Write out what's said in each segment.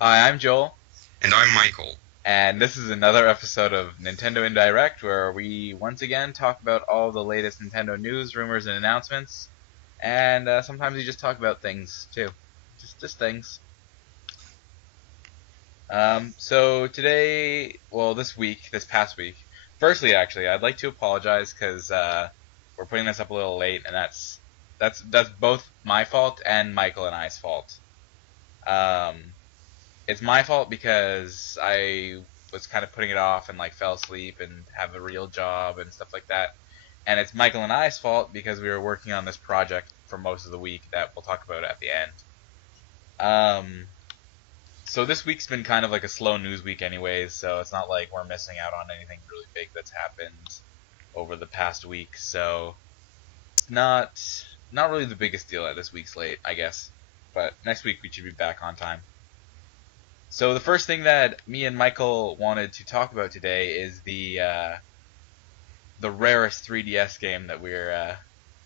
Hi, I'm Joel, And I'm Michael. and this is another episode of Nintendo Indirect, where we once again talk about all the latest Nintendo news, rumors, and announcements, and sometimes we just talk about things too, just things. So today, well, this past week, firstly, actually, I'd like to apologize because we're putting this up a little late, and that's both my fault and Michael and I's fault. Um, it's my fault because I was kind of putting it off and like fell asleep and have a real job and stuff like that. And it's Michael and I's fault because we were working on this project for most of the week that we'll talk about at the end. Um, so this week's been kind of like a slow news week anyways, so it's not like we're missing out on anything really big that's happened over the past week. So it's not really the biggest deal that this week's late, I guess. But next week we should be back on time. So the first thing that me and Michael wanted to talk about today is the rarest 3DS game that we're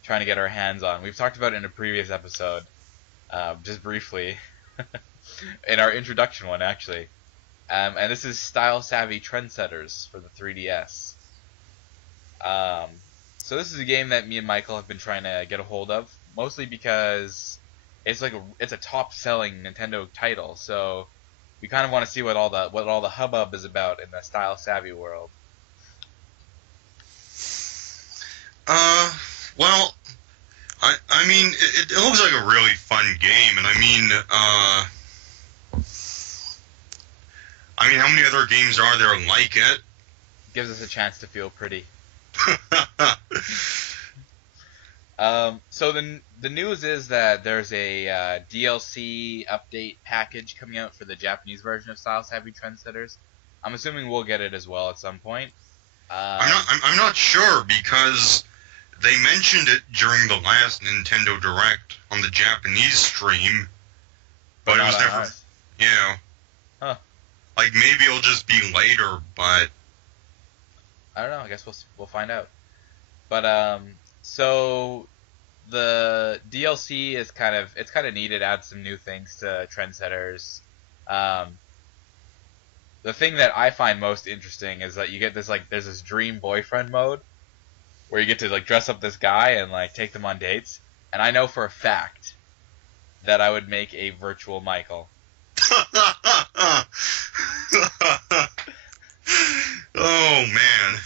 trying to get our hands on. We've talked about it in a previous episode, just briefly, in our introduction one actually. And this is Style Savvy Trendsetters for the 3DS. So this is a game that me and Michael have been trying to get a hold of, mostly because it's a top selling Nintendo title. So we kind of want to see what all the hubbub is about in the Style Savvy world. Uh, well, I mean, it looks like a really fun game, and how many other games are there like it? Gives us a chance to feel pretty. So the news is that there's a DLC update package coming out for the Japanese version of Style Savvy Trendsetters. I'm assuming we'll get it as well at some point. Um, I'm not sure because they mentioned it during the last Nintendo Direct on the Japanese stream, but but it not was on never, ours. you know, Huh. like maybe it'll just be later, but I don't know. I guess we'll find out. But so the DLC is kind of needed. Add some new things to Trendsetters. Um, the thing that I find most interesting is that you get this like there's this dream boyfriend mode where you get to like dress up this guy and like take them on dates. And I know for a fact that I would make a virtual Michael. oh man.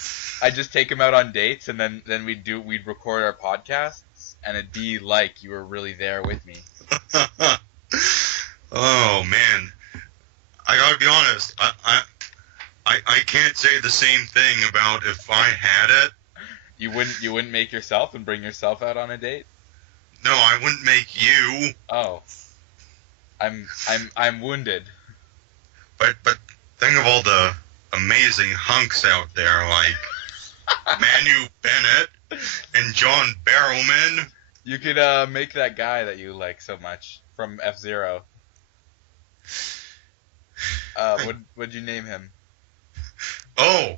I just take him out on dates, and then we'd record our podcasts, and it'd be like you were really there with me. oh man. I gotta be honest. I can't say the same thing about if I had it. You wouldn't make yourself and bring yourself out on a date? No, I wouldn't make you. Oh, I'm wounded. But think of all the amazing hunks out there like Manu Bennett and John Barrowman. You could make that guy that you like so much from F-Zero. Would you name him? Oh,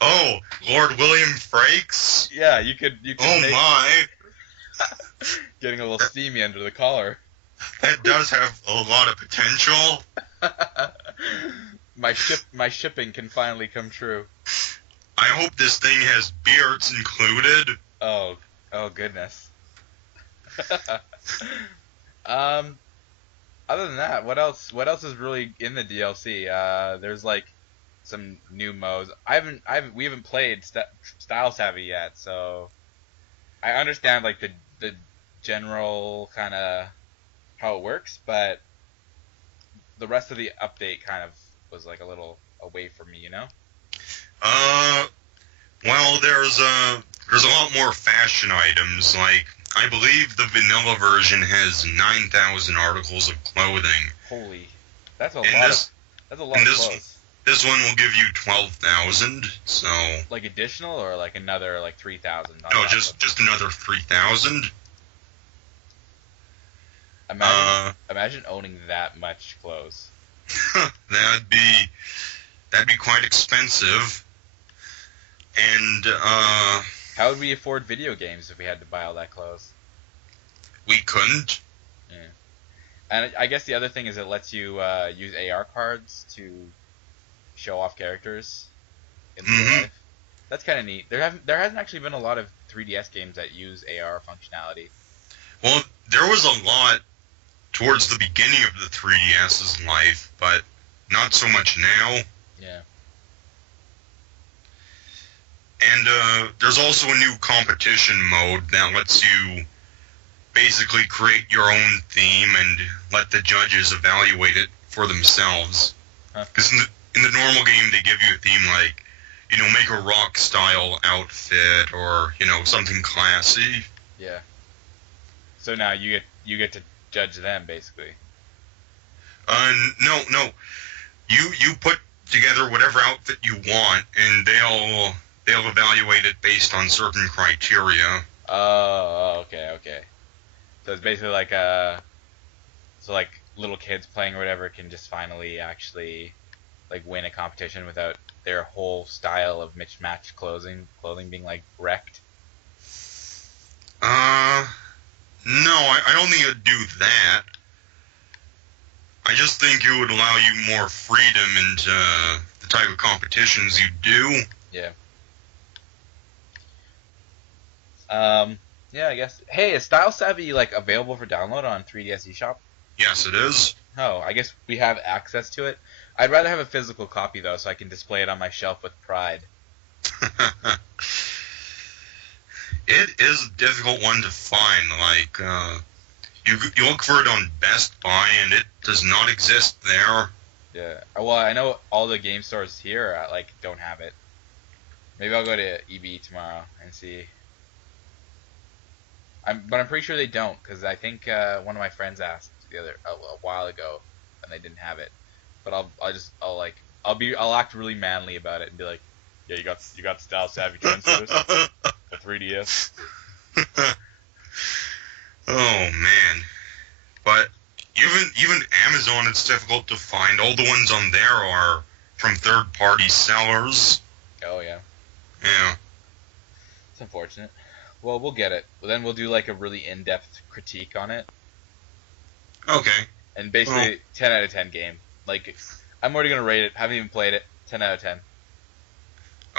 oh, Lord William Frakes. Yeah, you could Oh make my, getting a little steamy under the collar. that does have a lot of potential. My shipping can finally come true. I hope this thing has beards included. Oh, oh goodness. um, Other than that, what else? What else is really in the DLC? There's like some new modes. We haven't played Style Savvy yet, so I understand like the general kind of how it works, but the rest of the update kind of was like a little away from me, you know? Uh, well, there's a lot more fashion items. Like I believe the vanilla version has 9,000 articles of clothing, Holy, that's a and lot of this that's a lot and of this clothes. this one will give you 12,000. So Like additional or like another like 3,000 on no, top of. just another 3,000. Imagine Uh, imagine owning that much clothes. that'd be quite expensive. And How would we afford video games if we had to buy all that clothes? we couldn't. Yeah. And I guess the other thing is it lets you use AR cards to show off characters in real Hmm. life. That's kind of neat. There hasn't actually been a lot of 3DS games that use AR functionality. Well, there was a lot towards the beginning of the 3DS's life, but not so much now. Yeah. And there's also a new competition mode that lets you basically create your own theme and let the judges evaluate it for themselves. Huh. Because in the normal game, they give you a theme like, make a rock style outfit or, something classy. Yeah. So now you get to judge them basically. No. You put together whatever outfit you want, and they'll evaluate it based on certain criteria. Okay. So it's basically like so like little kids playing or whatever can just finally actually like win a competition without their whole style of mismatched clothing being like wrecked. Uh, no, I don't think it'd do that. I just think it would allow you more freedom into the type of competitions you do. Yeah. Yeah, I guess. Hey, is Style Savvy like available for download on 3DS eShop? Yes, it is. Oh, I guess we have access to it. I'd rather have a physical copy though, so I can display it on my shelf with pride. It is a difficult one to find. Like, you look for it on Best Buy, and it does not exist there. Yeah. Well, I know all the game stores here like don't have it. Maybe I'll go to EB tomorrow and see. But I'm pretty sure they don't because I think one of my friends asked a while ago and they didn't have it. But I'll act really manly about it and be like, yeah, you got Style Savvy Trendsetters for 3DS. Oh man. But even Amazon, it's difficult to find. All the ones on there are from third-party sellers. Oh yeah, Yeah. it's unfortunate. Well, we'll get it. Then we'll do like a really in-depth critique on it Okay. and Well, basically 10 out of 10 game. Like I'm already gonna rate it. Haven't even played it. 10 out of 10.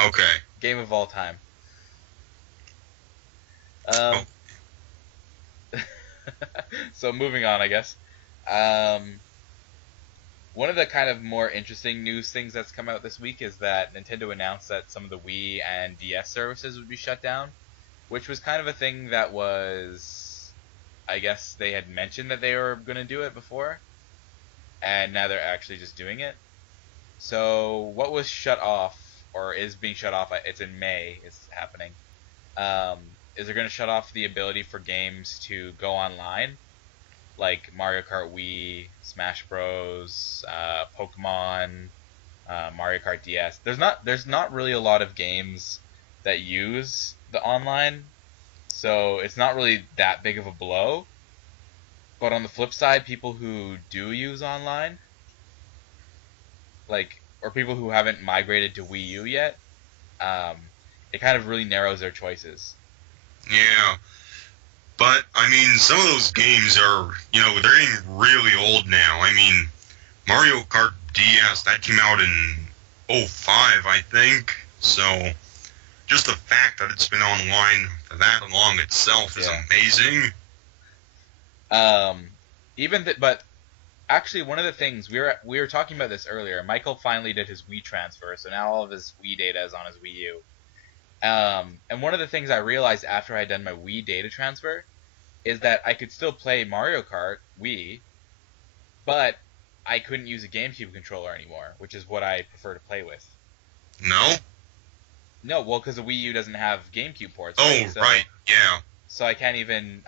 okay. Game of all time. Oh, Um, so moving on, I guess. Um, One of the kind of more interesting news things that's come out this week is that Nintendo announced that some of the Wii and DS services would be shut down, which was kind of a thing that was, I guess they had mentioned that they were going to do it before, and now they're actually just doing it. So what was shut off, or is being shut off? It's in May. It's happening. Is they're going to shut off the ability for games to go online like Mario Kart Wii, Smash Bros, Pokemon, Mario Kart DS. There's not really a lot of games that use the online, so it's not really that big of a blow. But on the flip side, people who do use online, like or people who haven't migrated to Wii U yet, it kind of really narrows their choices. yeah. But I mean, some of those games are, they're getting really old now. I mean, Mario Kart DS that came out in '05, I think. So just the fact that it's been online for that long itself is Yeah. amazing. Um, but actually, one of the things we were talking about this earlier. Michael finally did his Wii transfer, so now all of his Wii data is on his Wii U. And one of the things I realized after I had done my Wii data transfer is that I could still play Mario Kart Wii, but I couldn't use a GameCube controller anymore, which is what I prefer to play with. No? No, well, because the Wii U doesn't have GameCube ports, right? Oh, right. Yeah. So I can't even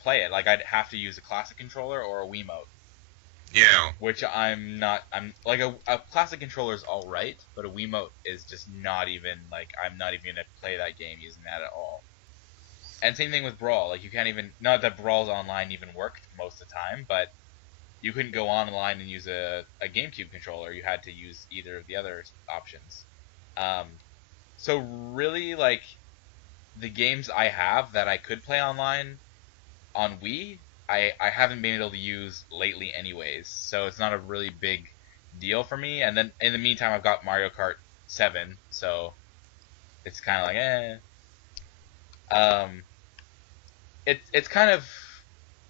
play it. Like I'd have to use a classic controller or a Wiimote, Yeah. which I'm not. I'm like a classic controller is all right, but a Wiimote is just not even like I'm not even gonna play that game using that at all. And same thing with Brawl. Like you can't even not that Brawl's online even worked most of the time, but you couldn't go online and use a GameCube controller. You had to use either of the other options. Um, so really, like the games I have that I could play online on Wii, I haven't been able to use lately anyways, so it's not a really big deal for me. And then in the meantime, I've got Mario Kart 7, so it's kind of like Um, it's kind of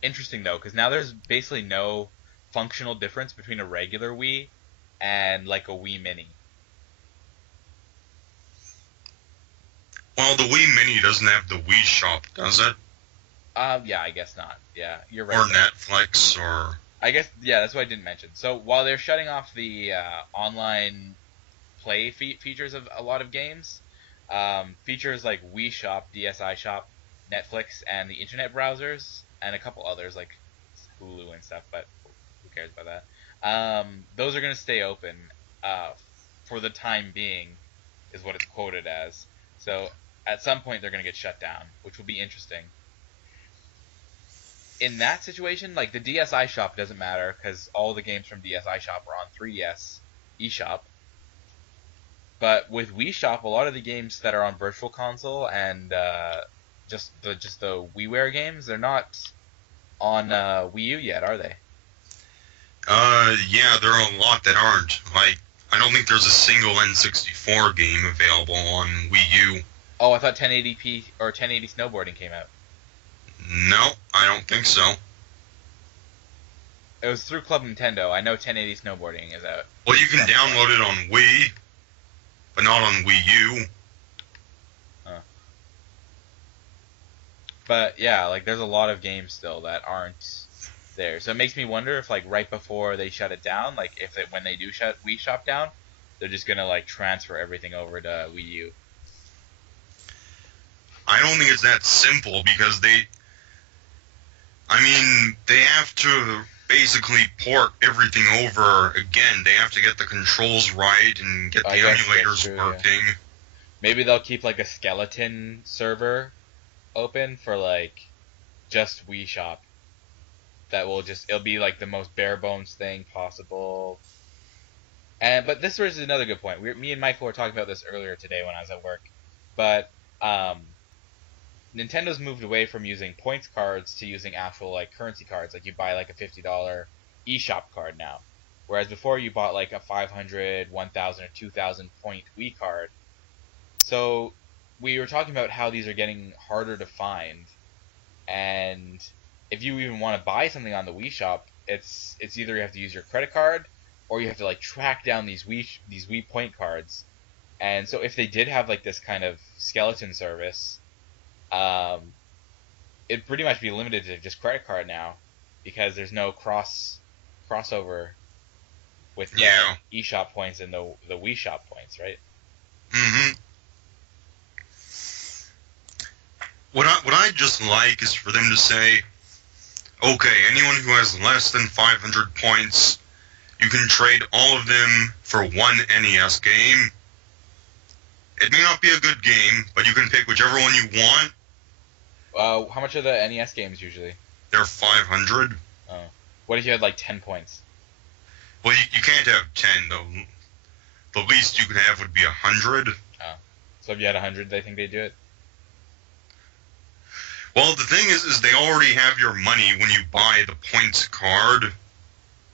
interesting though, because now there's basically no functional difference between a regular Wii and like a Wii Mini. Well, the Wii Mini doesn't have the Wii Shop, does it? Yeah, I guess not. Yeah, you're Or right there. Netflix, or... I guess yeah, that's what I didn't mention. So while they're shutting off the online play features of a lot of games, features like Wii Shop, DSi Shop, Netflix, and the internet browsers, and a couple others like Hulu and stuff. But who cares about that? Those are going to stay open uh, for the time being, is what it's quoted as. So at some point they're going to get shut down, which will be interesting. In that situation, like the DSi Shop doesn't matter because all the games from DSi Shop are on 3DS eShop. But with Wii Shop, a lot of the games that are on Virtual Console and just the WiiWare games, they're not on Wii U yet, are they? Yeah, there are a lot that aren't. Like, I don't think there's a single N64 game available on Wii U. Oh, I thought 1080p or 1080 snowboarding came out. No, I don't think so. It was through Club Nintendo. I know 1080 snowboarding is out. Well, you can download it on Wii, but not on Wii U. Huh. But yeah, like there's a lot of games still that aren't there. So it makes me wonder if like right before they shut it down, like when they do shut Wii Shop down, they're just gonna like transfer everything over to Wii U. I don't think it's that simple because they have to basically port everything over again. They have to get the controls right and get the I guess that's emulators true, working. yeah. Maybe they'll keep like a skeleton server open for like just Wii Shop. It'll be like the most bare bones thing possible. But this raises another good point. Me and Michael were talking about this earlier today when I was at work. But Nintendo's moved away from using points cards to using actual like currency cards. Like you buy like a $50 eShop card now, whereas before you bought like a 500, 1,000, or 2,000 point Wii card. So we were talking about how these are getting harder to find, and if you even want to buy something on the Wii Shop, it's either you have to use your credit card or you have to like track down these Wii point cards. And so if they did have like this kind of skeleton service, um, it'd pretty much be limited to just credit card now because there's no crossover with the Yeah. eShop points and the Wii Shop points, right? Mm-hmm. What I just like is for them to say, okay, anyone who has less than 500 points, you can trade all of them for one NES game. It may not be a good game, but you can pick whichever one you want. How much are the NES games usually? They're 500. Oh. What if you had like 10 points? Well, you can't have 10, though. The least you could have would be 100. Oh. So if you had 100, they think they'd do it? Well, the thing is they already have your money when you buy the points card.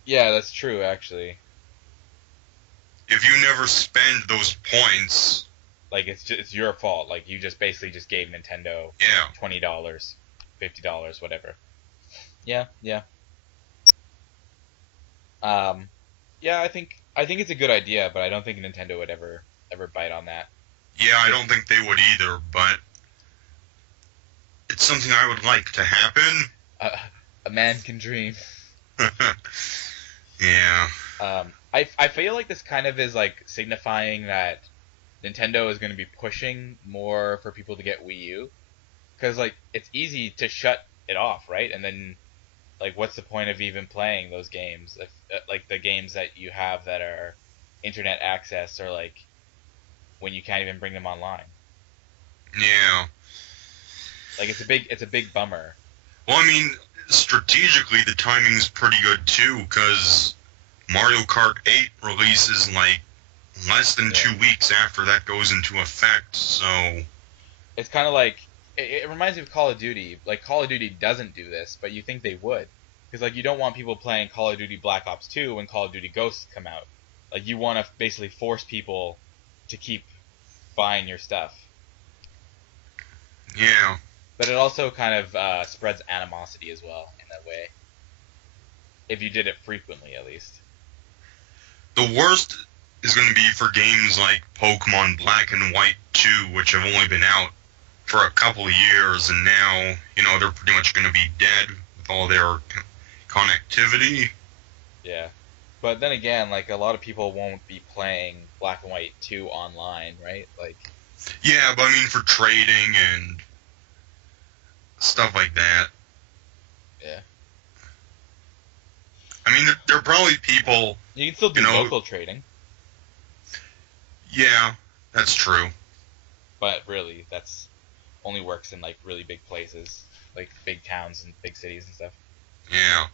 Yeah, that's true, actually. If you never spend those points... Like, it's your fault. Like, you just basically just gave Nintendo Yeah. $20, $50, whatever. Yeah. Yeah, I think it's a good idea, but I don't think Nintendo would ever bite on that. Yeah, I don't think they would either, but it's something I would like to happen. A man can dream. Yeah. I feel like this kind of is like signifying that Nintendo is going to be pushing more for people to get Wii U, because like it's easy to shut it off, right? And then like what's the point of even playing those games if like the games that you have that are internet access or like when you can't even bring them online? Yeah. Like it's a big bummer. Well, I mean, strategically, the timing's pretty good, too, because Mario Kart 8 releases, like, less than 2 weeks after that goes into effect, so... It's kind of like it reminds me of Call of Duty. Like Call of Duty doesn't do this, but you think they would, because like you don't want people playing Call of Duty Black Ops 2 when Call of Duty Ghosts come out. Like you want to basically force people to keep buying your stuff. Yeah. But it also kind of spreads animosity as well in that way, if you did it frequently at least. The worst is going to be for games like Pokemon Black and White 2, which have only been out for a couple of years, and now, they're pretty much going to be dead with all their connectivity. Yeah. But then again, like, a lot of people won't be playing Black and White 2 online, right? Like... Yeah, but I mean for trading and stuff like that. Yeah. I mean, there are probably people... You can still do local trading. Yeah, that's true. But really, that's only works in, like, really big places. Like, big towns and big cities and stuff. Yeah.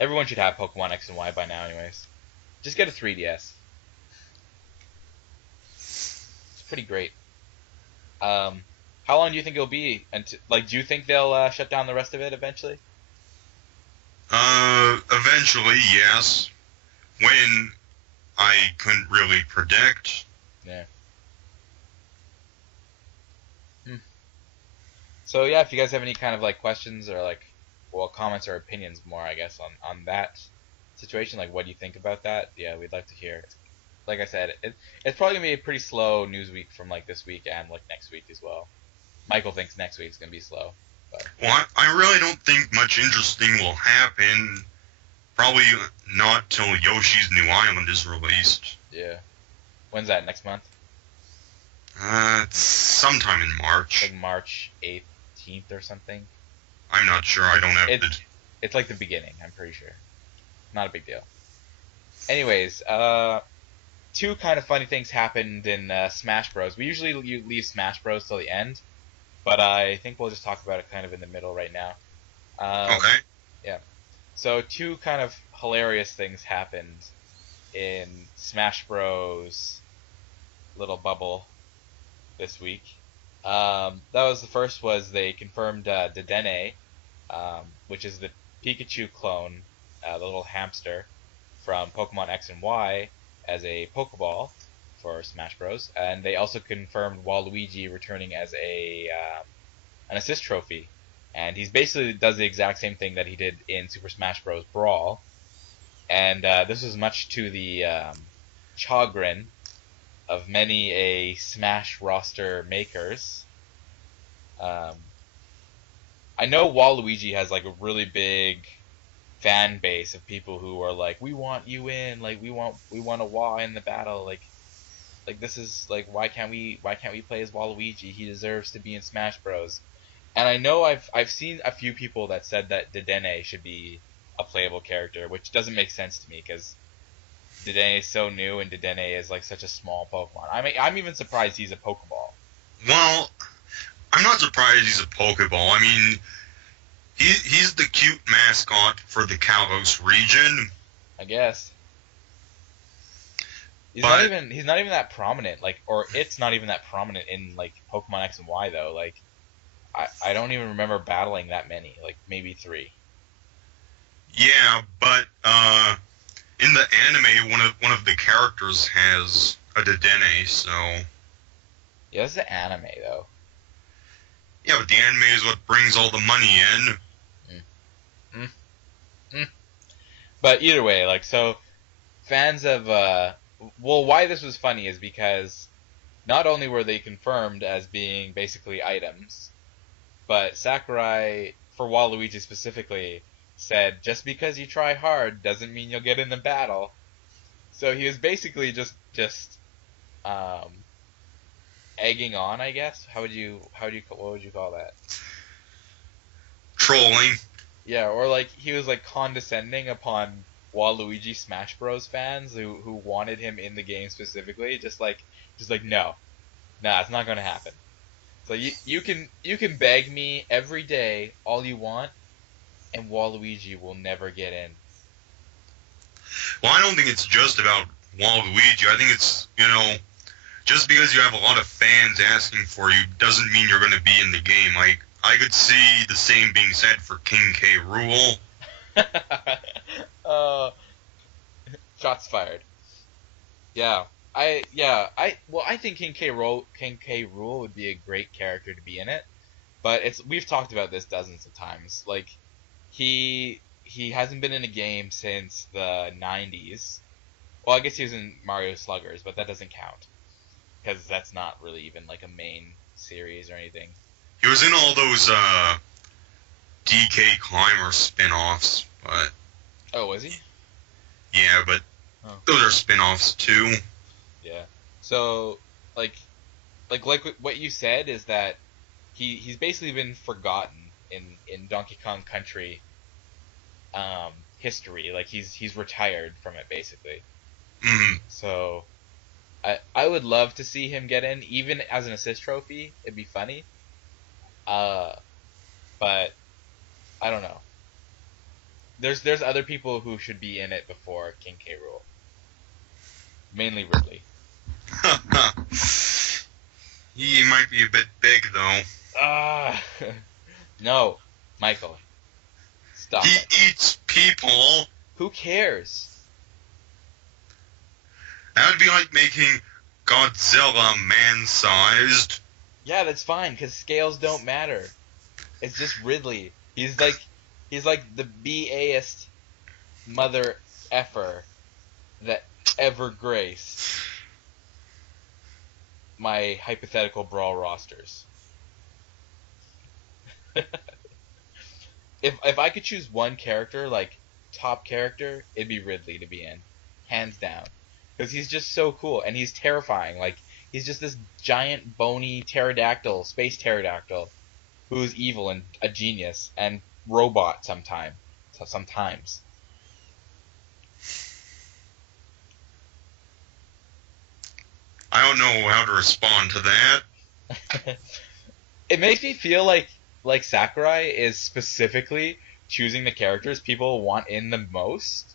Everyone should have Pokemon X and Y by now anyways. Just get a 3DS. It's pretty great. How long do you think it'll be? Do you think they'll shut down the rest of it eventually? Eventually, yes. When, I couldn't really predict. Yeah. So yeah, if you guys have any kind of like questions or like, well, comments or opinions more, I guess, on that situation, like what do you think about that? Yeah, we'd like to hear. Like I said, it's probably gonna be a pretty slow news week from like this week and like next week as well. Michael thinks next week's gonna be slow. But. Well, I really don't think much interesting will happen. Probably not till Yoshi's New Island is released. Yeah. When's that? Next month? It's sometime in March. Like March 18th or something. I'm not sure. I don't have the... It's like the beginning, I'm pretty sure. Not a big deal. Anyways, two kind of funny things happened in Smash Bros. We usually leave Smash Bros till the end, but I think we'll just talk about it kind of in the middle right now. Okay. Yeah. So two kind of hilarious things happened in Smash Bros. Little bubble this week. That was the first was they confirmed Dedenne, which is the Pikachu clone, the little hamster from Pokemon X and Y, as a Pokeball for Smash Bros. And they also confirmed Waluigi returning as an assist trophy. And he's basically does the exact same thing that he did in Super Smash Bros. Brawl. And this was much to the chagrin of many a Smash roster makers. I know Waluigi has like a really big fan base of people who are like, we want you in, like we want a Wa in the battle, like this is like why can't we play as Waluigi? He deserves to be in Smash Bros. And I know I've seen a few people that said that Dedenne should be a playable character, which doesn't make sense to me because Dedenne is so new and Dedenne is like such a small Pokemon. I mean, I'm even surprised he's a Pokeball. Well, I'm not surprised he's a Pokeball. I mean, he's the cute mascot for the Kalos region. I guess. He's not even that prominent, like, or it's not even that prominent in like Pokemon X and Y though. Like, I don't even remember battling that many, like maybe 3. Yeah, but in the anime, one of the characters has a Dedenne, so. Yeah, it's the anime though. Yeah, but the anime is what brings all the money in. But either way, like, so fans of well, why this was funny is because not only were they confirmed as being basically items, but Sakurai, for Waluigi specifically, said just because you try hard doesn't mean you'll get in the battle. So he was basically just egging on, I guess. What would you call that? Trolling. Yeah, or like he was like condescending upon Waluigi Smash Bros fans who wanted him in the game specifically, just like no, nah, it's not gonna happen. So you can beg me every day all you want, and Waluigi will never get in. Well, I don't think it's just about Waluigi. I think it's, just because you have a lot of fans asking for you doesn't mean you're going to be in the game. Like, I could see the same being said for King K. Rool. uh, shots fired. Yeah. I think King K. Rool would be a great character to be in it, but we've talked about this dozens of times. Like, he hasn't been in a game since the 90s. Well, I guess he was in Mario Sluggers, but that doesn't count because that's not really even like a main series or anything. He was in all those DK Climber spin-offs, but Oh, was he? yeah, but Oh. those are spin-offs too. Yeah. So, like, what you said is that he's basically been forgotten in Donkey Kong Country history. Like he's retired from it basically. Mm. So I would love to see him get in, even as an assist trophy. It'd be funny. Uh, but I don't know. There's other people who should be in it before King K. Rool. Mainly Ridley. He might be a bit big though. Ah, no, Michael, stop He it. eats people. Who cares? That would be like making Godzilla man-sized. Yeah, that's fine because scales don't matter. It's just Ridley. He's like the BAest mother effer that ever graced my hypothetical brawl rosters. If I could choose one character, like top character, it'd be Ridley to be in, hands down, because he's just so cool and he's terrifying. Like he's just this giant bony pterodactyl, space pterodactyl, who's evil and a genius and robot sometimes. I don't know how to respond to that. It makes me feel like Sakurai is specifically choosing the characters people want in the most,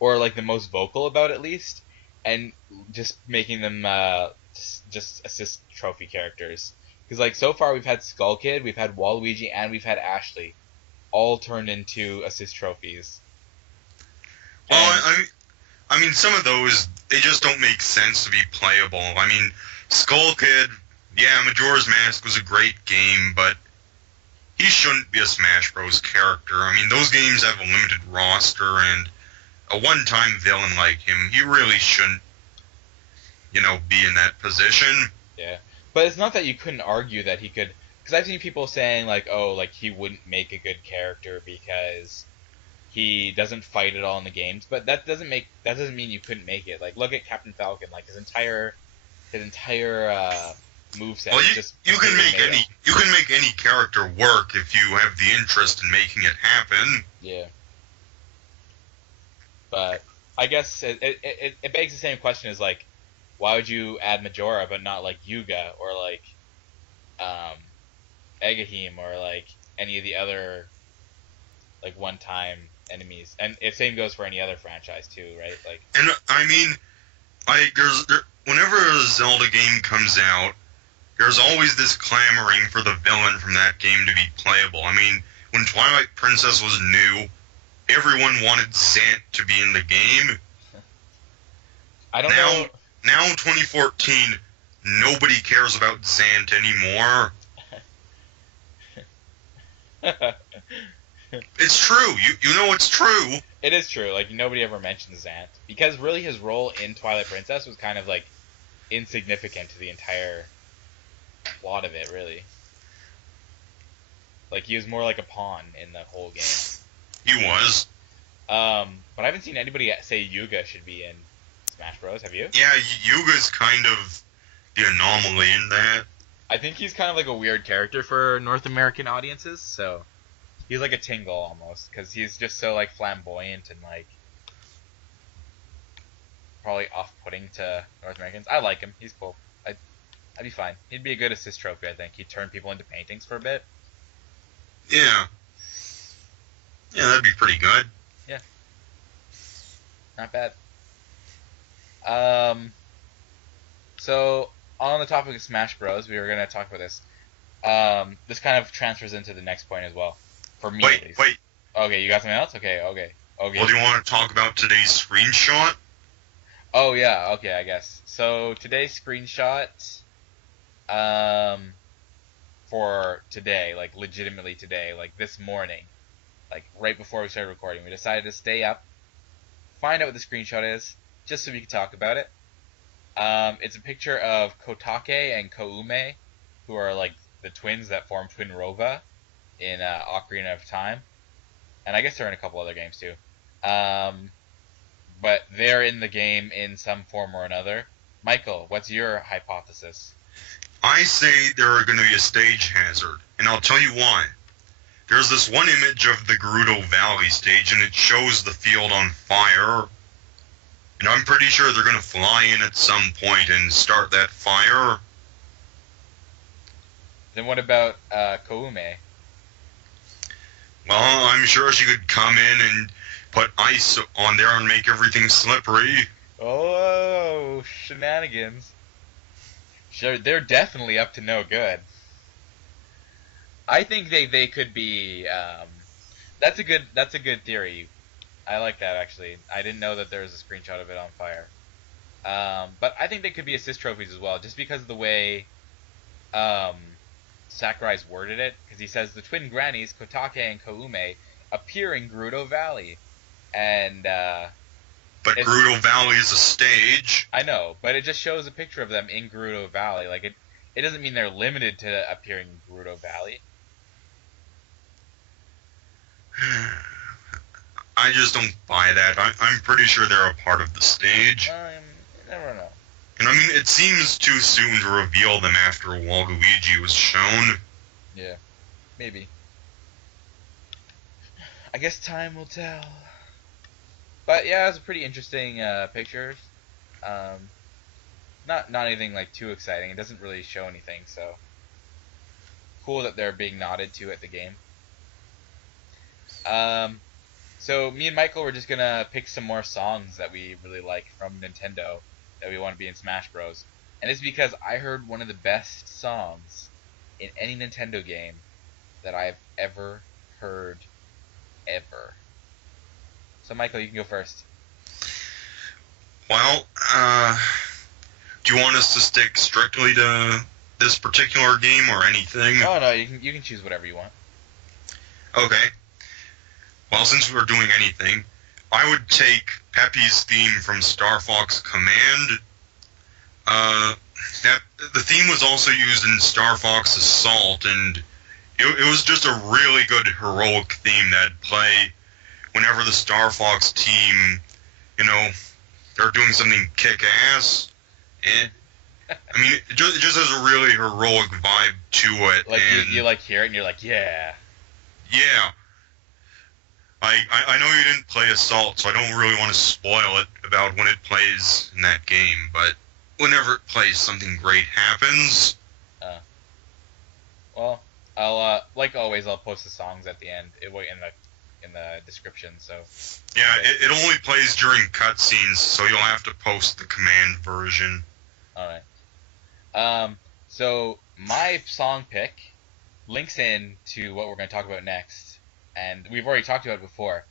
or like the most vocal about at least, and just making them just assist trophy characters. Because like so far we've had Skull Kid, we've had Waluigi, and we've had Ashley, all turned into assist trophies. Well, And I mean, some of those, they just don't make sense to be playable. I mean, Skull Kid, yeah, Majora's Mask was a great game, but he shouldn't be a Smash Bros. Character. I mean, those games have a limited roster, and a one-time villain like him, he really shouldn't, be in that position. yeah, but it's not that you couldn't argue that he could. Because I've seen people saying like, oh, like he wouldn't make a good character because he doesn't fight at all in the games, but that doesn't mean you couldn't make it. Like look at Captain Falcon, like his entire moveset Well, is you just you can completely make made any up. you can make any character work if you have the interest in making it happen. Yeah, but I guess it begs the same question as like, why would you add Majora but not like Yuga or like um Egahim or like any of the other like one-time enemies? And if same goes for any other franchise too, right? Like And I mean, whenever a Zelda game comes out, there's always this clamoring for the villain from that game to be playable. I mean, when Twilight Princess was new, everyone wanted Zant to be in the game. I don't know. Now 2014, nobody cares about Zant anymore. It's true. You know it's true. It is true. Like nobody ever mentions Zant because really his role in Twilight Princess was kind of like insignificant to the entire plot of it. Really, like he was more like a pawn in the whole game. He was. But I haven't seen anybody say Yuga should be in Smash Bros. Have you? Yeah, Yuga's kind of the anomaly in that. I think he's kind of like a weird character for North American audiences. So he's like a Tingle almost because he's just so like flamboyant and like probably off-putting to North Americans. I like him. He's cool. I'd be fine. He'd be a good assist trophy, I think. He'd turn people into paintings for a bit. Yeah. Yeah, that'd be pretty good. Yeah. Not bad. So on the topic of Smash Bros, we were gonna talk about this. This kind of transfers into the next point as well, for me at Wait, least. wait. Okay, you got something else? Okay, okay, Well, okay. do you want to talk about today's screenshot? Oh yeah, okay, I guess. So today's screenshot, um, for today, like legitimately today, like this morning, like right before we started recording, we decided to stay up, find out what the screenshot is, just so we could talk about it. It's a picture of Kotake and Koume, who are like the twins that form Twin Rova in Ocarina of Time, and I guess they're in a couple other games too. Um, but they're in the game in some form or another. Michael, what's your hypothesis? I say there are going to be a stage hazard, and I'll tell you why. There's this one image of the Gerudo Valley stage, and it shows the field on fire. And I'm pretty sure they're going to fly in at some point and start that fire. Then what about Koume? Well, I'm sure she could come in and put ice on there and make everything slippery. Oh, shenanigans! Sure, they're definitely up to no good. I think they could be. That's a good theory. I like that actually. I didn't know that there was a screenshot of it on fire. But I think they could be assist trophies as well, just because of the way um, Sakurai's worded it. Because he says the twin grannies Kotake and Koume appear in Gerudo Valley, and But it's Gerudo Valley is a stage. I know, but it just shows a picture of them in Gerudo Valley. Like it doesn't mean they're limited to appearing in Gerudo Valley. I just don't buy that. I'm pretty sure they're a part of the stage. You never know. And I mean, it seems too soon to reveal them after Waluigi was shown. Yeah, maybe. I guess time will tell. But yeah, it's a pretty interesting pictures. Um, not anything like too exciting. It doesn't really show anything, so cool that they're being nodded to at the game. Um, so me and Michael were just gonna pick some more songs that we really like from Nintendo that we want to be in Smash Bros. And it's because I heard one of the best songs in any Nintendo game that I've ever heard ever. So Michael, you can go first. Well, do you want us to stick strictly to this particular game or anything? Oh no, you can choose whatever you want. Okay. Well, since we're doing anything, I would take Peppy's theme from Star Fox Command. That the theme was also used in Star Fox Assault, and it was just a really good heroic theme that'd play whenever the Star Fox team, you know, they're doing something kick-ass. And, I mean, it just has a really heroic vibe to it. Like and you like hear it and you're like, yeah. yeah, I know you didn't play Assault, so I don't really want to spoil it about when it plays in that game, but whenever it plays, something great happens. Uh, well, I'll like always, I'll post the songs at the end in the description. So Yeah, okay. it only plays during cutscenes, so you'll have to post the command version. All right. So my song pick links in to what we're going to talk about next, and we've already talked about it before,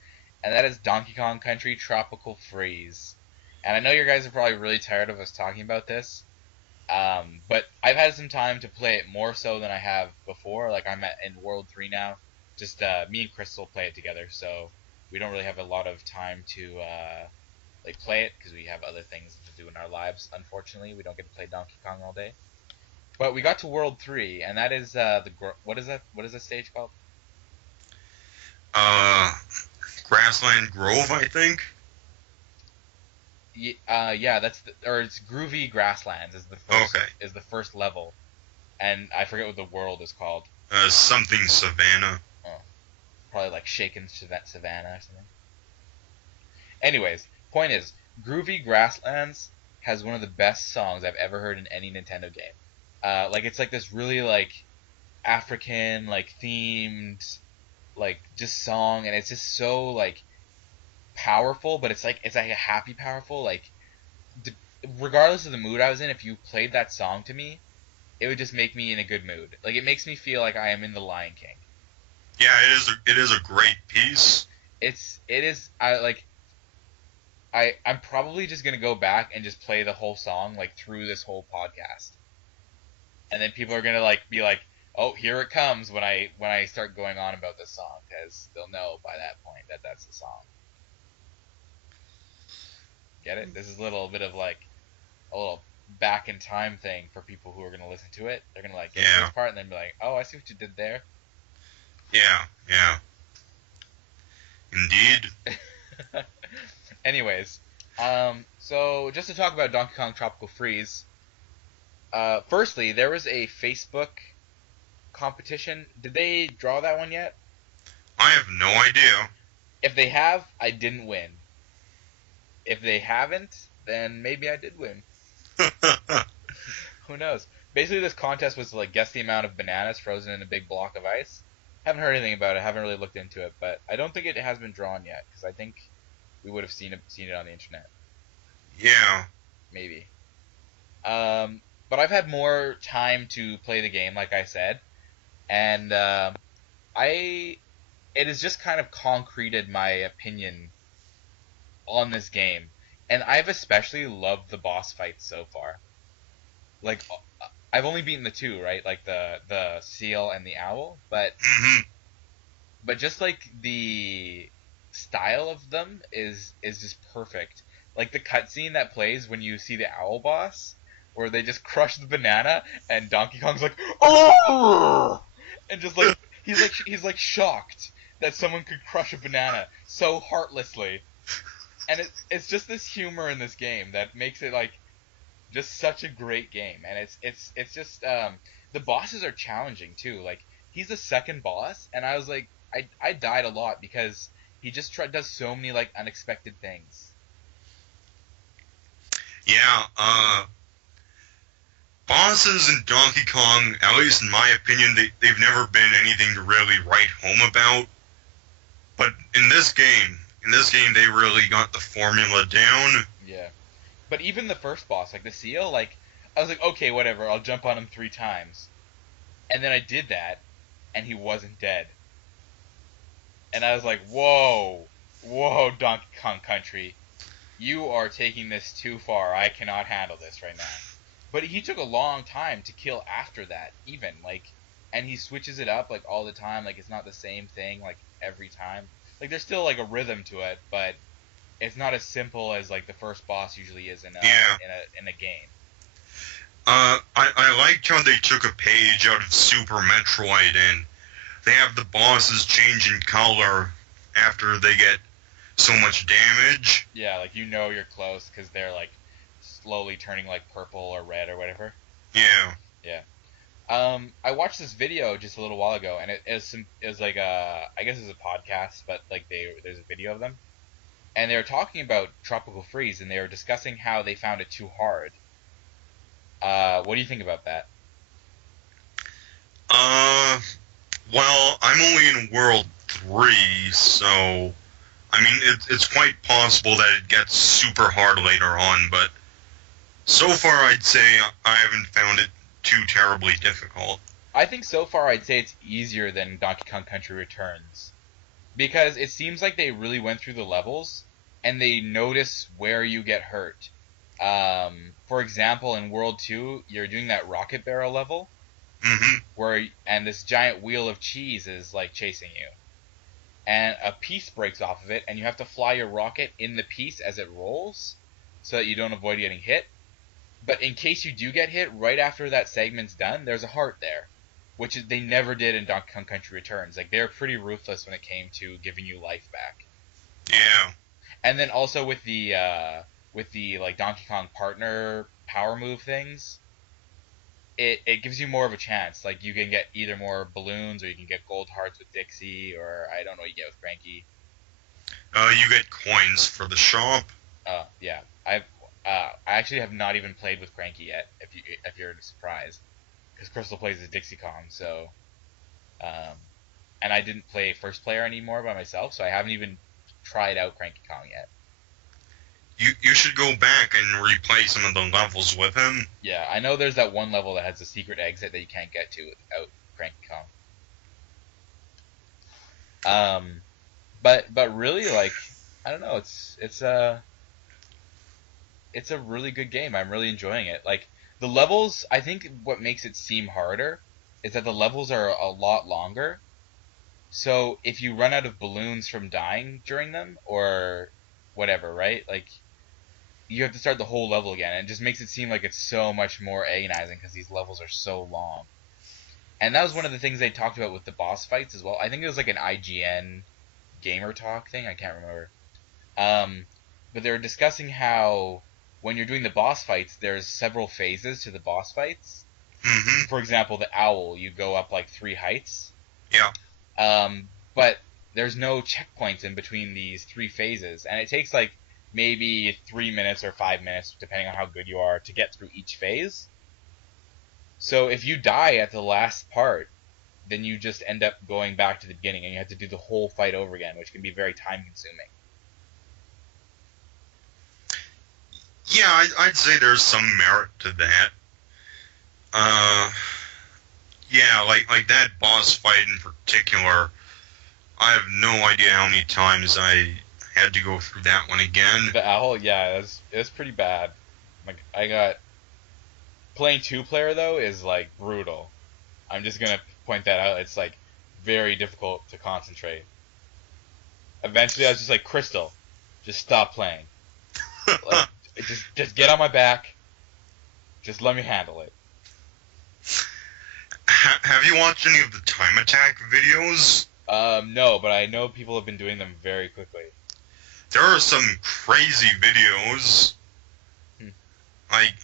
and that is Donkey Kong Country Tropical Freeze. And I know you guys are probably really tired of us talking about this, but I've had some time to play it more so than I have before. Like in World 3 now. Just me and Crystal play it together, so we don't really have a lot of time to like play it because we have other things to do in our lives. Unfortunately, we don't get to play Donkey Kong all day. But we got to World 3, and that is what is that? What is this stage called? Uh, Grassland Grove, I think. Yeah, or it's Groovy Grasslands Okay. is the first level, and I forget what the world is called. Something Savannah. Oh, probably like Shaken Savannah or something. Anyways, point is, Groovy Grasslands has one of the best songs I've ever heard in any Nintendo game. Like it's like this really like African like themed like just song, and it's just so like powerful, but it's like a happy powerful. Like regardless of the mood I was in, if you played that song to me, it would just make me in a good mood. Like it makes me feel like I am in The Lion King. Yeah, it is a great piece. It is I like I'm probably just gonna go back and just play the whole song like through this whole podcast, and then people are gonna like be like, "Oh, here it comes," when I start going on about this song, because they'll know by that point that that's the song. Get it? This is a little bit of like a little back in time thing for people who are gonna listen to it. They're gonna like get to this Yeah, part and then be like, "Oh, I see what you did there." yeah, indeed. Anyways, so just to talk about Donkey Kong Tropical Freeze. Firstly, there was a Facebook competition. Did they draw that one yet? I have no idea. If they have, I didn't win. If they haven't, then maybe I did win. Who knows? Basically, this contest was to like guess the amount of bananas frozen in a big block of ice. Haven't heard anything about it. Haven't really looked into it, but I don't think it has been drawn yet because I think we would have seen it on the internet. Yeah. Maybe. But I've had more time to play the game, like I said, and I it has just kind of concreted my opinion on this game, and I've especially loved the boss fights so far. Like I've only beaten the two, right? Like the seal and the owl, Hmm. but just like the style of them is just perfect. Like the cutscene that plays when you see the owl boss, where they just crush the banana and Donkey Kong's like, oh, and just like he's like shocked that someone could crush a banana so heartlessly, and it's just this humor in this game that makes it like just such a great game, and it's just the bosses are challenging too. Like he's the second boss, and I was like, I died a lot because he just does so many like unexpected things. Yeah, bosses in Donkey Kong, at least in my opinion, they've never been anything to really write home about. But in this game, they really got the formula down. Yeah, but even the first boss, like the seal, like I was like, okay, whatever, I'll jump on him 3 times, and then I did that, and he wasn't dead, and I was like, whoa, Donkey Kong Country, you are taking this too far. I cannot handle this right now. But he took a long time to kill after that, even like, and he switches it up like all the time. Like it's not the same thing like every time. Like there's still like a rhythm to it, but it's not as simple as like the first boss usually is Yeah. in a game. I liked how they took a page out of Super Metroid and they have the bosses change in color after they get so much damage. Yeah, like you know you're close because they're like slowly turning like purple or red or whatever. Yeah. Yeah. I watched this video just a little while ago, and it was like I guess it's a podcast, but like there's a video of them, and they were talking about Tropical Freeze, and they were discussing how they found it too hard. What do you think about that? Uh, well, I'm only in World 3, so I mean, it's quite possible that it gets super hard later on, but so far I'd say I haven't found it too terribly difficult. I think so far I'd say it's easier than Donkey Kong Country Returns because it seems like they really went through the levels and they notice where you get hurt. For example, in World 2, you're doing that rocket barrel level Hmm. where and this giant wheel of cheese is like chasing you. And a piece breaks off of it, and you have to fly your rocket in the piece as it rolls, so that you don't avoid getting hit. But in case you do get hit, right after that segment's done, there's a heart there, which they never did in Donkey Kong Country Returns. Like they're pretty ruthless when it came to giving you life back. Yeah. And then also with the like Donkey Kong partner power move things, it gives you more of a chance. Like you can get either more balloons or you can get gold hearts with Dixie, or I don't know what you get with Cranky. You get coins for the shop. Yeah, I actually have not even played with Cranky yet. If you're surprised, because Crystal plays as Dixie Kong, so um, and I didn't play first player anymore by myself, so I haven't even tried out Cranky Kong yet. You should go back and replay some of the levels with him. Yeah, I know there's that one level that has a secret exit that you can't get to without Cranky Kong. But really, like, I don't know, it's a really good game. I'm really enjoying it. Like the levels, I think what makes it seem harder is that the levels are a lot longer. So if you run out of balloons from dying during them or whatever, right? Like you have to start the whole level again. And it just makes it seem like it's so much more agonizing because these levels are so long. And that was one of the things they talked about with the boss fights as well. I think it was like an IGN gamer talk thing. I can't remember. Um, but they were discussing how when you're doing the boss fights, there's several phases to the boss fights. Mm-hmm. For example, the owl, you go up like 3 heights. Yeah. But there's no checkpoints in between these 3 phases, and it takes like maybe 3 minutes or 5 minutes, depending on how good you are, to get through each phase. So if you die at the last part, then you just end up going back to the beginning, and you have to do the whole fight over again, which can be very time consuming. Yeah, I'd say there's some merit to that. Uh, yeah, like that boss fight in particular, I have no idea how many times I had to go through that one again. The owl, yeah, it's pretty bad. Like I got playing 2 player though is like brutal. I'm just gonna point that out. It's like very difficult to concentrate. Eventually, I was just like, Crystal, just stop playing. Like, just get on my back. Just let me handle it. Have you watched any of the time attack videos? No, but I know people have been doing them very quickly. There are some crazy videos. Hmm. Like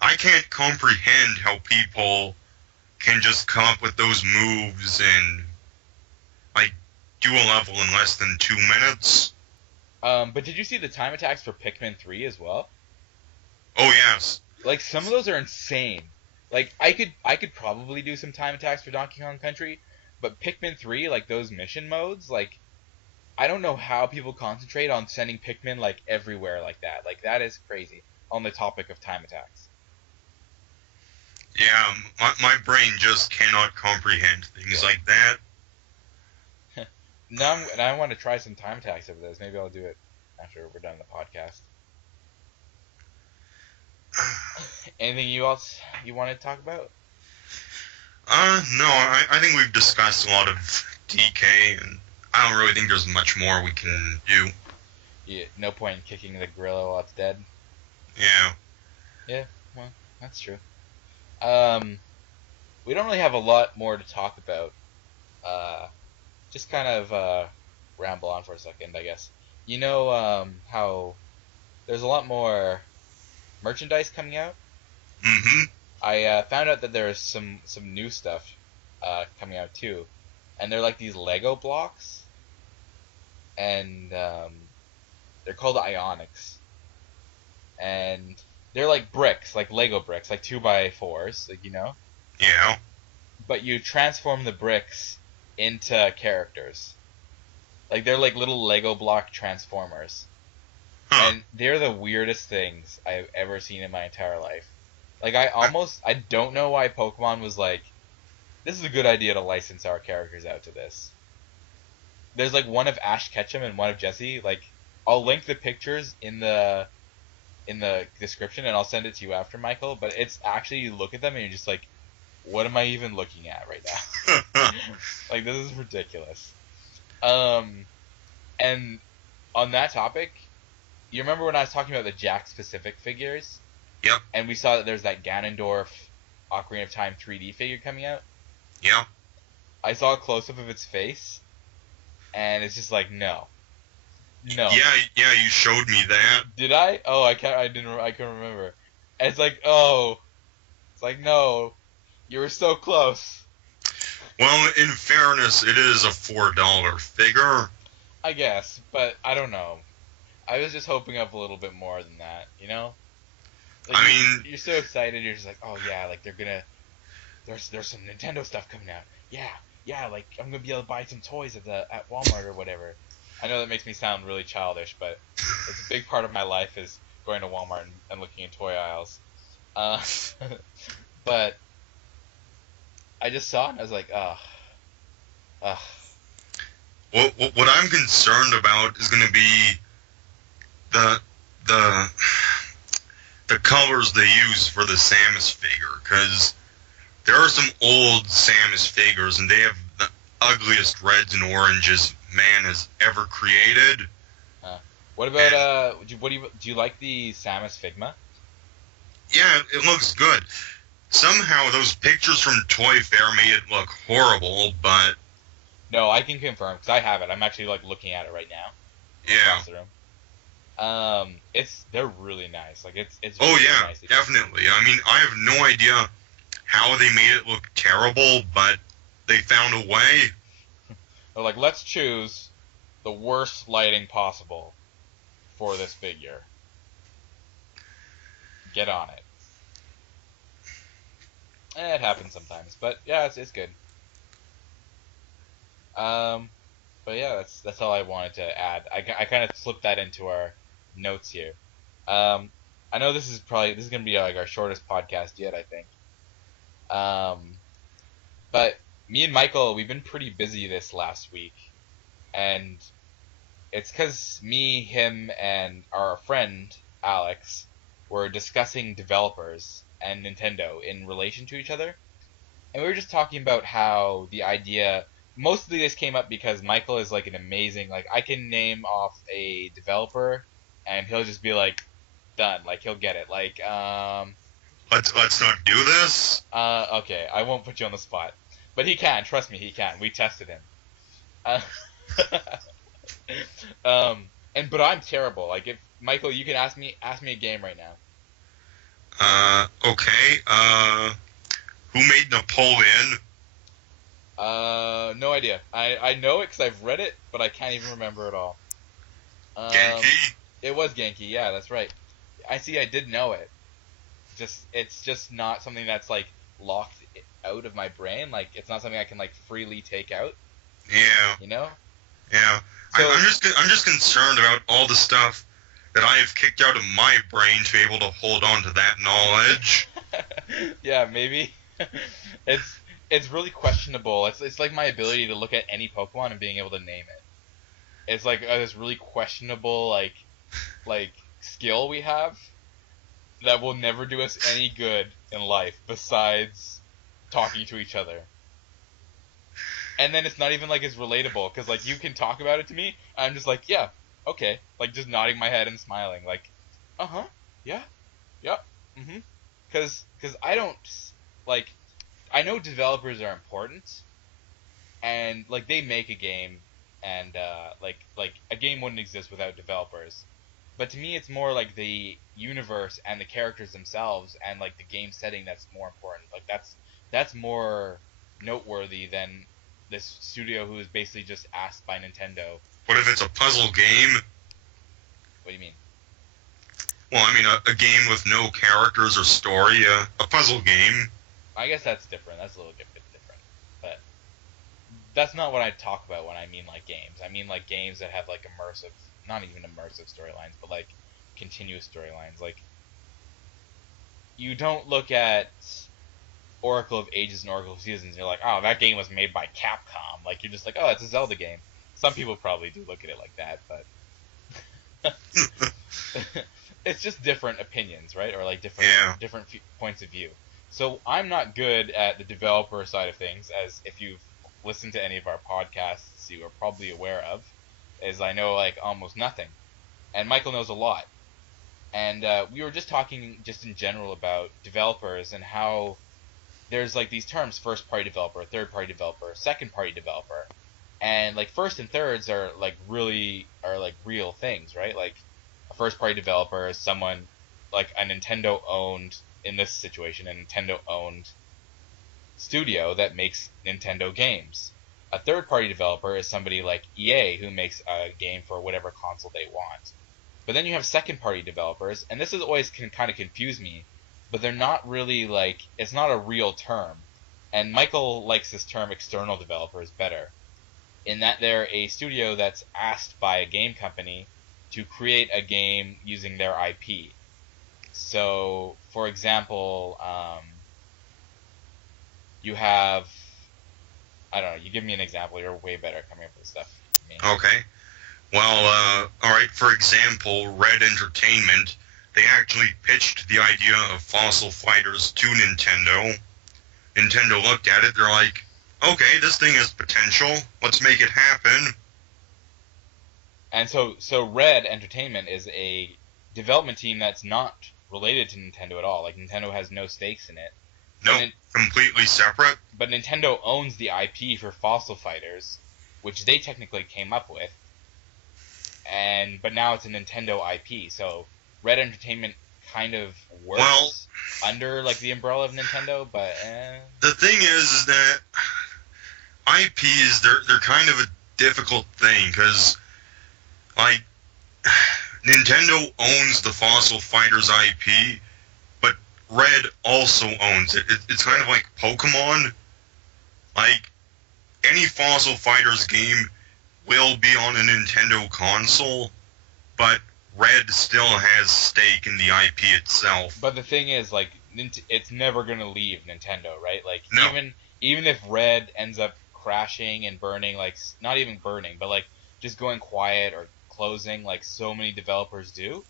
I can't comprehend how people can just come up with those moves and like do a level in less than 2 minutes. But did you see the time attacks for Pikmin 3 as well? Oh yes. Like some of those are insane. Like I could probably do some time attacks for Donkey Kong Country, but Pikmin 3, like those mission modes, like I don't know how people concentrate on sending Pikmin like everywhere like that. Like that is crazy on the topic of time attacks. Yeah, my brain just cannot comprehend things Yeah. like that. Now I want to try some time attacks of this. Maybe I'll do it after we're done the podcast. Anything you want to talk about? No, I think we've discussed a lot of DK, and I don't really think there's much more we can do. Yeah, no point in kicking the gorilla while it's dead. Yeah. Yeah, well, that's true. Um, we don't really have a lot more to talk about. Just kind of ramble on for a second, I guess. You know how there's a lot more merchandise coming out. Mm-hmm. I found out that there's some new stuff coming out too, and they're like these Lego blocks, and they're called Ionics, and they're like bricks, like Lego bricks, like 2x4s, like Yeah. but you transform the bricks into characters. Like they're like little Lego block transformers. Huh. And they're the weirdest things I've ever seen in my entire life. Like I don't know why Pokemon was like, this is a good idea to license our characters out to this. There's like one of Ash Ketchum and one of Jesse. Like I'll link the pictures in the description and I'll send it to you after, Michael. But it's actually, you look at them and you're just like, what am I even looking at right now? Like this is ridiculous. And on that topic, you remember when I was talking about the Jack Pacific figures? Yep. And we saw that there's that Ganondorf Ocarina of Time 3D figure coming out? Yeah. I saw a close up of its face, and it's just like, no. No. Yeah, you showed me that. Did I? Oh, I couldn't remember. And it's like, oh. It's like, no. You were so close. Well, in fairness, it is a $4 figure. I guess, but I don't know. I was just hoping up a little bit more than that, you know? Like, I mean, you're so excited, you're just like, oh yeah, like they're gonna, there's some Nintendo stuff coming out. Yeah, like I'm gonna be able to buy some toys at Walmart or whatever. I know that makes me sound really childish, but it's a big part of my life is going to Walmart and looking in toy aisles. Uh, but I just saw it and I was like, ugh, ugh. What I'm concerned about is going to be the the the colors they use for the Samus figure, because there are some old Samus figures and they have the ugliest reds and oranges man has ever created. Uh, what about do you like the Samus Figma? Yeah, it looks good. Somehow those pictures from Toy Fair made it look horrible, but No, I can confirm because I have it. I'm actually like looking at it right now yeah. across the room. They're really nice. Like it's Oh really yeah, nice. definitely. I mean, I have no idea how they made it look terrible, but they found a way. They're like, let's choose the worst lighting possible for this figure. Get on it. It happens sometimes, but yeah, it's good. Um, but yeah, that's all I wanted to add. I kind of slipped that into our notes here. Um, I know this is gonna be like our shortest podcast yet, I think. Um, but me and Michael, we've been pretty busy this last week, and it's because me, him, and our friend Alex were discussing developers and Nintendo in relation to each other. And we were just talking about how the idea, mostly this came up because Michael is like an amazing, like I can name off a developer and he'll just be like, done, like he'll get it. Like, Let's not do this. okay, I won't put you on the spot. But he can, trust me, he can. We tested him. Uh, but I'm terrible. Like if Michael, you can ask me a game right now. Okay. Who made Napoleon? No idea. I know it because I've read it, but I can't even remember it all. Um, Genki? it was Genki. Yeah, that's right. I see. I did know it. It's just not something that's like locked out of my brain. Like it's not something I can like freely take out. Yeah, You know. yeah. So I'm just concerned about all the stuff that I have kicked out of my brain to be able to hold on to that knowledge. yeah, maybe it's it's really questionable. It's like my ability to look at any Pokemon and being able to name it. It's like this really questionable like skill we have that will never do us any good in life besides talking to each other. And then it's not even like it's relatable because like you can talk about it to me, I'm just like yeah, okay, like just nodding my head and smiling like, yeah, yeah, because I don't like I know developers are important and like they make a game and like a game wouldn't exist without developers. But to me, it's more like the universe and the characters themselves and like the game setting that's more important. Like that's more noteworthy than this studio who is basically just asked by Nintendo. What if it's a puzzle game? What do you mean? Well, I mean, a game with no characters or story, a puzzle game. I guess that's different. That's a little bit different. But that's not what I talk about when I mean like games. I mean like games that have like immersive, not even immersive storylines, but like continuous storylines. Like you don't look at Oracle of Ages and Oracle of Seasons, and you're like, oh, that game was made by Capcom. Like you're just like, oh, it's a Zelda game. Some people probably do look at it like that, but it's just different opinions, right? Or like Yeah. different points of view. So I'm not good at the developer side of things, as if you've listened to any of our podcasts, you are probably aware of, is I know like almost nothing, and Michael knows a lot. And we were just talking just in general about developers and how there's like these terms: first party developer, third party developer, second party developer, and like first and thirds are like real things, right? Like a first party developer is someone like a Nintendo owned, in this situation, a Nintendo owned studio that makes Nintendo games. A third party developer is somebody like EA who makes a game for whatever console they want. But then you have second party developers, and this is always can kind of confuse me, but they're not really like it's not a real term. And Michael likes this term external developers better. in that they're a studio that's asked by a game company to create a game using their IP. So, for example, you have, I don't know, you give me an example. You're way better at coming up with stuff than me. Okay. Well, alright, for example, Red Entertainment, they actually pitched the idea of Fossil Fighters to Nintendo. Nintendo looked at it, they're like, okay, this thing has potential, let's make it happen. And so Red Entertainment is a development team that's not related to Nintendo at all. Like, Nintendo has no stakes in it. No, completely separate. But Nintendo owns the IP for Fossil Fighters, which they technically came up with. But now it's a Nintendo IP, so Red Entertainment kind of works under like the umbrella of Nintendo, but the thing is that IPs they're kind of a difficult thing because like Nintendo owns the Fossil Fighters IP, but Red also owns it. It's kind of like Pokemon. Like any Fossil Fighters game will be on a Nintendo console, but Red still has stake in the IP itself. But the thing is, like, it's never gonna leave Nintendo, right? Like, no. even if Red ends up crashing and burning, like, not even burning, but like just going quiet or closing, like so many developers do.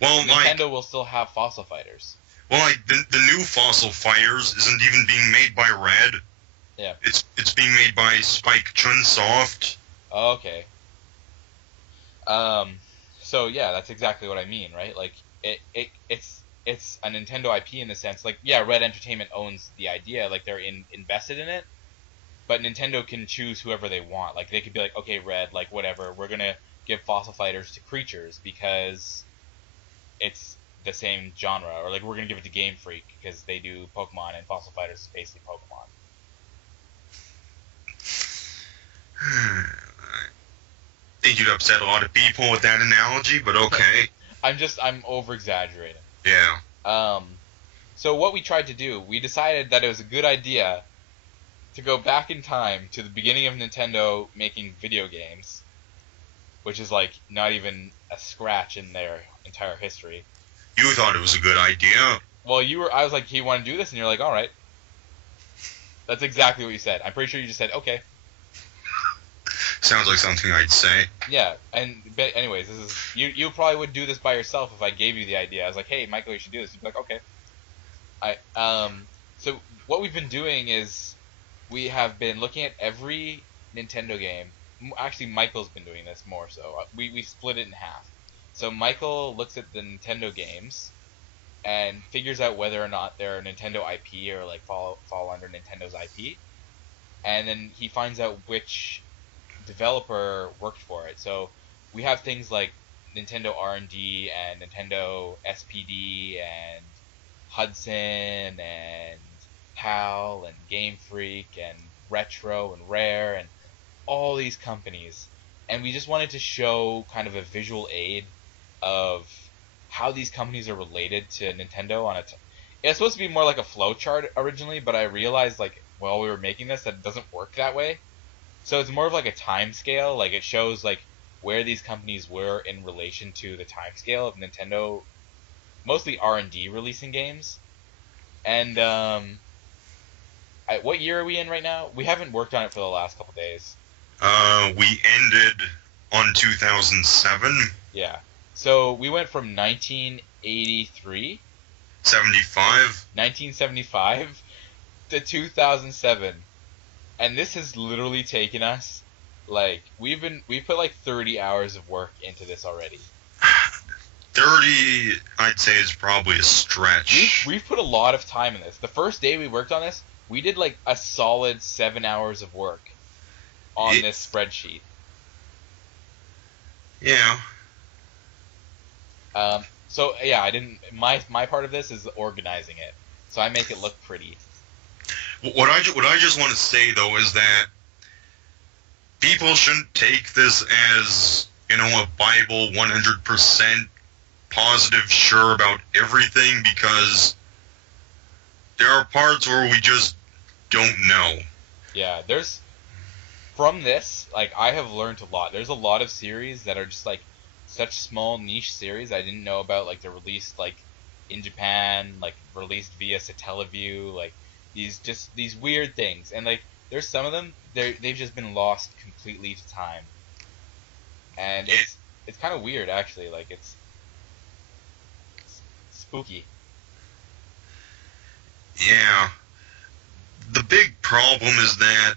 Well, Nintendo will still have Fossil Fighters. Well, like the new Fossil Fighters isn't even being made by Red. Yeah. It's being made by Spike Chunsoft. Oh, okay. So yeah, that's exactly what I mean, right? Like it's a Nintendo IP in the sense, like, yeah, Red Entertainment owns the idea, like they're invested in it, but Nintendo can choose whoever they want. Like they could be like, okay, Red, like whatever, we're gonna give Fossil Fighters to Creatures because it's the same genre, or like we're gonna give it to Game Freak because they do Pokemon and Fossil Fighters is basically Pokemon. I think you'd upset a lot of people with that analogy, but okay. I'm over exaggerating. Yeah. So what we tried to do, we decided that it was a good idea to go back in time to the beginning of Nintendo making video games, which is like not even a scratch in their entire history. You thought it was a good idea. Well, I was like, "Hey, you want to do this?" And you're like, "All right." That's exactly what you said. I'm pretty sure you just said, "Okay." Sounds like something I'd say. Yeah, but anyways, this is you probably would do this by yourself if I gave you the idea. I was like, "Hey, Michael, you should do this." You'd be like, "Okay." So what we've been doing is we have been looking at every Nintendo game. Actually, Michael's been doing this more so. We split it in half. So Michael looks at the Nintendo games and figures out whether or not they're Nintendo IP or like fall under Nintendo's IP, and then he finds out which developer worked for it. So we have things like Nintendo R&D and Nintendo SPD and Hudson and HAL and Game Freak and Retro and Rare and all these companies. And we just wanted to show kind of a visual aid of how these companies are related to Nintendo on it's supposed to be more like a flowchart originally, but I realized like while we were making this that it doesn't work that way. So it's more of like a time scale. Like it shows like where these companies were in relation to the time scale of Nintendo, mostly R&D releasing games. And what year are we in right now? We haven't worked on it for the last couple days. We ended on 2007. Yeah. So we went from 1983, 1975 to 2007. And this has literally taken us, like, we put like 30 hours of work into this already. 30, I'd say, is probably a stretch. We've put a lot of time in this. The first day we worked on this, we did like a solid 7 hours of work on this spreadsheet. Yeah. So yeah, I didn't. My part of this is organizing it, so I make it look pretty. What I just want to say though is that people shouldn't take this as, you know, a Bible 100% positive, sure about everything, because there are parts where we just don't know. Yeah, from this, like, I have learned a lot. There's a lot of series that are just like such small niche series I didn't know about. Like, they're released like in Japan, like released via Satellaview, like these weird things. And like, there's some of them they've just been lost completely to time, and it's kind of weird actually. Like, it's spooky. Yeah. The big problem is that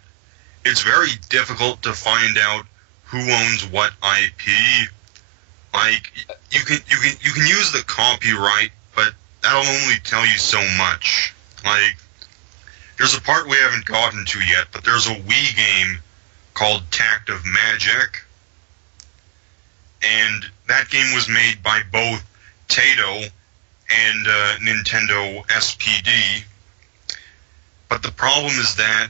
it's very difficult to find out who owns what IP. Like, you can use the copyright, but that'll only tell you so much. Like, there's a part we haven't gotten to yet, but there's a Wii game called Tact of Magic, and that game was made by both Taito and Nintendo SPD. But the problem is that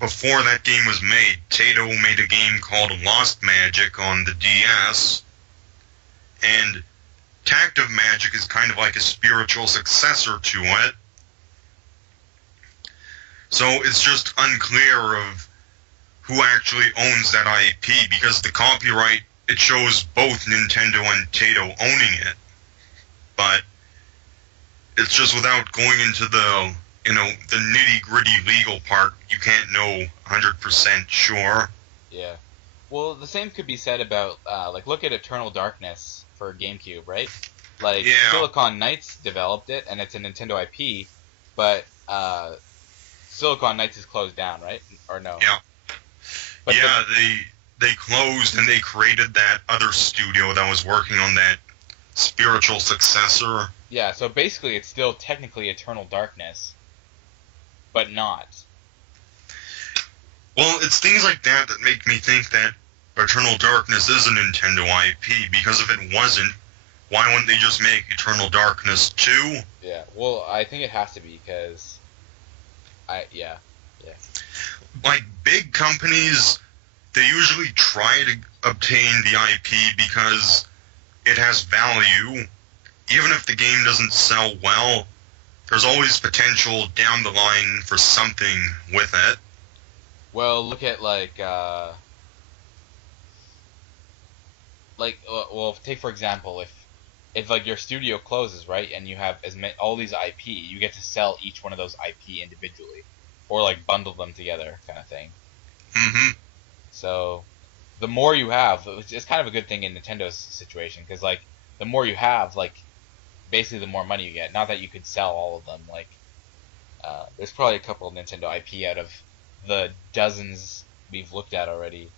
before that game was made, Taito made a game called Lost Magic on the DS, and Tact of Magic is kind of like a spiritual successor to it. So it's just unclear of who actually owns that IP, because the copyright, it shows both Nintendo and Taito owning it. But it's just without going into the nitty-gritty legal part, you can't know 100% sure. Yeah. Well, the same could be said about like, look at Eternal Darkness for GameCube, right? Like, Yeah. Silicon Knights developed it, and it's a Nintendo IP, but Silicon Knights is closed down, right? Or no? Yeah. But yeah, they closed and they created that other studio that was working on that spiritual successor. Yeah, so basically it's still technically Eternal Darkness, but not. Well, it's things like that that make me think that Eternal Darkness is a Nintendo IP, because if it wasn't, why wouldn't they just make Eternal Darkness 2? Yeah, well, I think it has to be, because yeah. Like, big companies, they usually try to obtain the IP because it has value. Even if the game doesn't sell well, there's always potential down the line for something with it. Well, look at well, take for example, if like your studio closes, right, and you have all these IP, you get to sell each one of those IP individually, or like bundle them together, kind of thing. Mm-hmm. So the more you have, it's kind of a good thing in Nintendo's situation, because like the more you have, like basically the more money you get. Not that you could sell all of them. Like there's probably a couple of Nintendo IP out of the dozens we've looked at already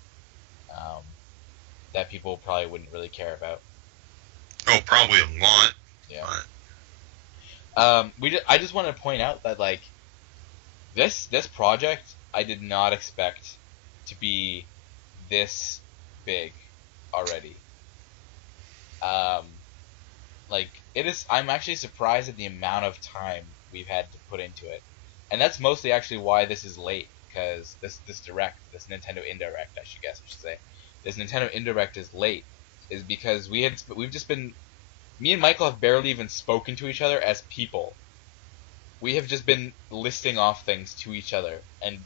that people probably wouldn't really care about. Oh, probably a lot. Yeah. But I just want to point out that like this project I did not expect to be this big already. Like, it is. I'm actually surprised at the amount of time we've had to put into it, and that's mostly actually why this is late. Because this Nintendo Indirect, I should say, this Nintendo Indirect is late, is because we've just been, me and Michael have barely even spoken to each other as people. We have just been listing off things to each other and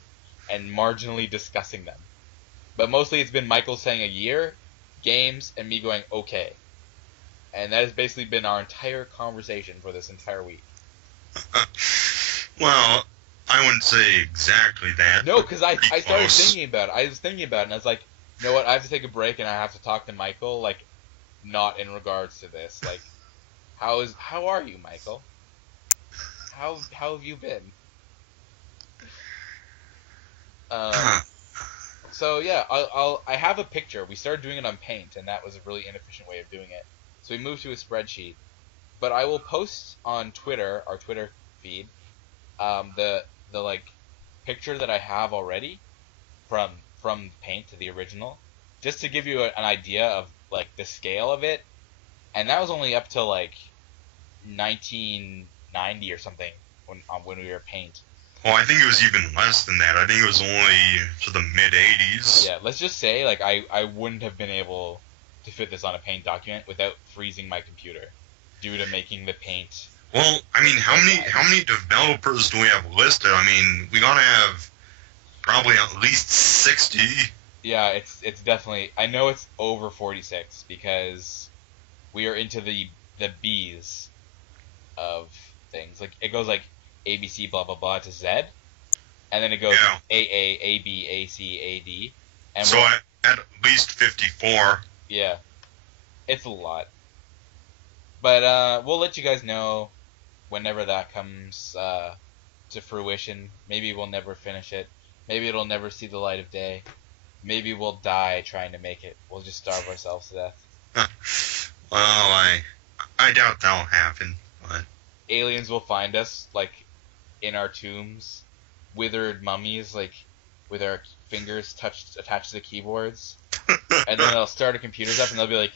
marginally discussing them, but mostly it's been Michael saying a year, games, and me going okay. And that has basically been our entire conversation for this entire week. well, I wouldn't say exactly that. No, because I started close. thinking about it. I was thinking about it, and I was like, you know what? I have to take a break, and I have to talk to Michael. Like, not in regards to this. Like, how are you, Michael? How have you been? So yeah, I have a picture. We started doing it on Paint, and that was a really inefficient way of doing it. So we moved to a spreadsheet. But I will post on Twitter, our Twitter feed, the like picture that I have already from Paint to the original, just to give you an idea of like the scale of it. And that was only up to like 1990 or something when we were Paint. Well, I think it was even less than that. I think it was only to the mid-'80s. Yeah, let's just say like I wouldn't have been able to fit this on a Paint document without freezing my computer due to making the Paint. Well, I mean, how many developers do we have listed? I mean, we gotta have probably at least 60. Yeah, it's definitely. I know it's over 46 because we are into the B's of things. Like it goes like A B C blah blah blah to Z, and then it goes Yeah. A B A C A D, and So we're at least 54. yeah, it's a lot. But we'll let you guys know whenever that comes to fruition. Maybe we'll never finish it. Maybe it'll never see the light of day. Maybe we'll die trying to make it. We'll just starve ourselves to death. Well, I doubt that'll happen, but Aliens will find us like in our tombs, withered mummies like with our fingers attached to the keyboards, and then they'll start our computers up and they'll be like,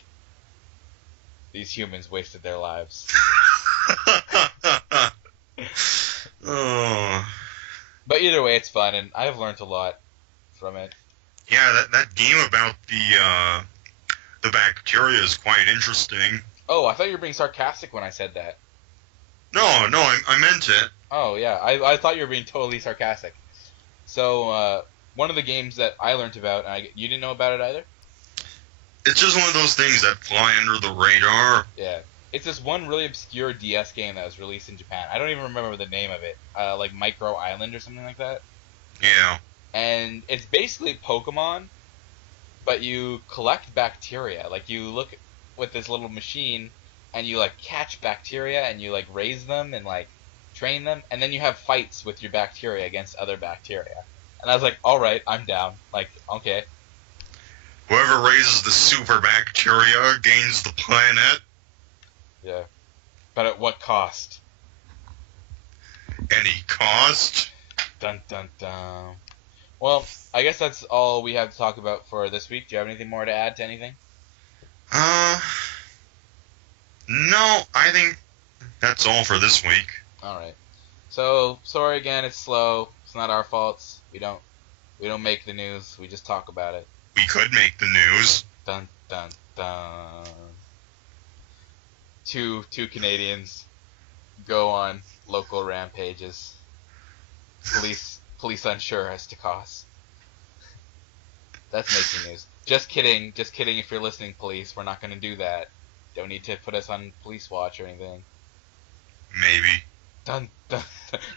"These humans wasted their lives." oh. But either way, it's fun, and I've learned a lot from it. Yeah, that game about the bacteria is quite interesting. Oh, I thought you were being sarcastic when I said that. No, I meant it. Oh yeah, I thought you were being totally sarcastic. So one of the games that I learned about, and you didn't know about it either. It's just one of those things that fly under the radar. Yeah, it's this one really obscure DS game that was released in Japan. I don't even remember the name of it, like Micro Island or something like that. Yeah. And it's basically Pokemon, but you collect bacteria. Like you look with this little machine, and you like catch bacteria, and you like raise them and like train them, and then you have fights with your bacteria against other bacteria. And I was like, all right, I'm down. Like, okay, Whoever raises the super bacteria gains the planet. yeah, but at what cost? Any cost? Dun dun dun. Well, I guess that's all we have to talk about for this week. Do you have anything more to add to anything? Uh, no, I think that's all for this week. All right. So sorry again. It's slow. It's not our faults. We don't make the news. We just talk about it. We could make the news. Dun dun dun. Two Canadians go on local rampages. Police unsure as to cause. That's making news. Just kidding. Just kidding. If you're listening, police, we're not going to do that. Don't need to put us on police watch or anything. Maybe. Dun dun.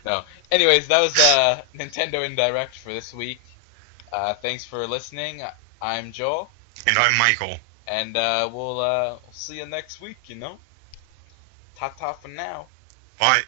No. Anyways, that was Nintendo Indirect for this week. Thanks for listening. I'm Joel, And I'm Michael. and we'll see you next week. Ta ta for now. Bye.